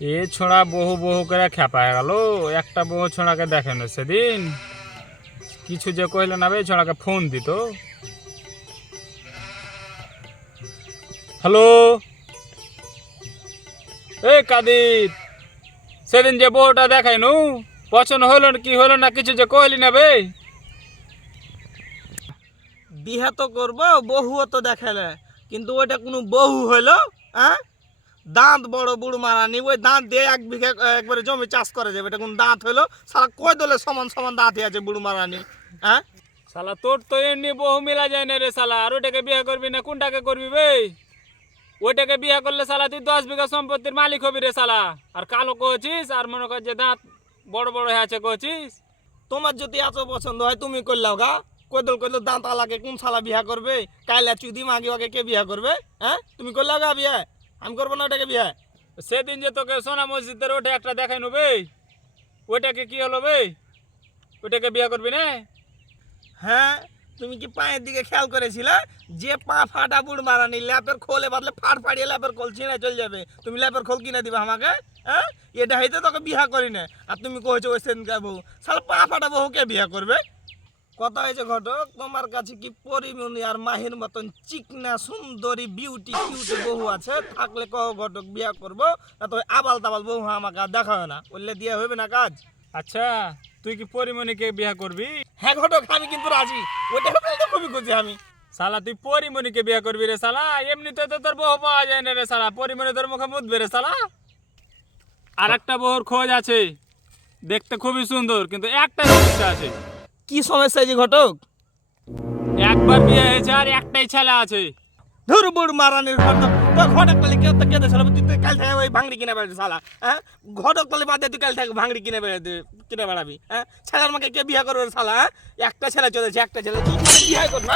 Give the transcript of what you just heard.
এ ছোড়া বহু বহু করে খেপায় গেল। একটা বহু ছোড়াকে দেখেন সেদিন কিছু যে কইলে না, ছোড়াকে ফোন দিত। হ্যালো, এই কাদির, সেদিন যে বউটা দেখাই নু, পছন্দ হলো কি হলো না কিছু যে কইলি না বে? বিয়ে তো করবো, বহুও তো দেখালে, কিন্তু ওইটা কোনো বহু হইলো? হ্যাঁ, দাঁত বড় বুড়ো মারানি, ওই দাঁত দিয়ে 1 বিঘা একবারে জমি চাষ করা যাবে, এটা কোন দাঁত হইলো? সারা কই দলে সমান সমান দাঁতই আছে বুড়ো মারানি। হ্যাঁ, শালা তোর তো এমনি বহু মিলা যায় না রে শালা। আর ওটাকে বিয়ে করবি না কোনটাকে করবি বে? ওইটাকে বিয়ে করলে শালা তুই 10 বিঘা সম্পত্তির মালিক হবি রে শালা। আর কালো কহছিস, আর মনে কর যে দাঁত বড় বড় হয়ে আছে কহছিস। তোমার যদি এত পছন্দ হয় তুমি করলাও গা। কইদল কইদল দাঁত আলাকে কোন শালা বিয়া করবে? কাইলা চুদি মাগি আগে কে বিয়া করবে? হ্যাঁ, তুমি করলাও গা বিয়া, আমি করবো না ওটাকে বিয়া। সেদিন যে তোকে সোনা মসজিদের ওঠে একটা দেখাই বে, ওইটাকে কি হলো বে? ওইটাকে বিয়ে করবি না? হ্যাঁ, তুমি কি পায়ের দিকে খেয়াল করেছিলে? যে পা ফাটা বুড় মারানি, ল্যাপের খোলে বাদলে ফাট ফাড়িয়ে ল্যাপের খোল ছিঁড়ে চলে যাবে। তুমি ল্যাপের খোল কিনে দিবে আমাকে? হ্যাঁ, এটা হইতে তোকে বিয়া করি না। আর তুমি কইছো ওই সেদিনকার বউ, শালা পা ফাটা বহুকে বিয়া করবে? কথা হয়েছে ঘটক, তোমার কাছে কি পরিমণি আর মাহির মতন চিকনা সুন্দরী বিউটি কিউটি বহু আছে? থাকলে কহ ঘটক, বিয়া করবো। না তো আবাল তাবাল বহু আমাকে আর দেখা হয় না, বললে দিয়ে হইবে না কাজ। আচ্ছা, তুই কি পরিমণিকে বিয়ে করবি? হ্যাঁ ঘটক, আমি কিন্তু রাজি। ওইটা খুবই খুশি আমি। শালা তুই পরিমণিকে বিয়ে করবি রে শালা? এমনিতে তো তোর বউ পাওয়া যায় না রে শালা, পরিমণি তোর মুখে মুদবে রে শালা। আর একটা বউর খোঁজ আছে, দেখতে খুবই সুন্দর, কিন্তু একটা সমস্যা আছে। কি সমস্যা যে ঘটক? একবার বিয়ে হয়েছে আর একটাই ছেলে আছে। ধুর বুড় মারানির ঘটক, তো ঘটক তালে কেউ তো কেঁদে ছিল, তুই কাল থেকে ওই ভাঙড়ি কিনে বেড়াবি শালা। হ্যাঁ, ঘটক তালে বাদে তুই কাল থেকে ভাঙড়ি কিনে বেড়াবি। হ্যাঁ, ছেলের মাকে কে বিয়ে করবে শালা? হ্যাঁ, একটা ছেলে চলেছে, একটা ছেলে তুই বিয়ে করবি।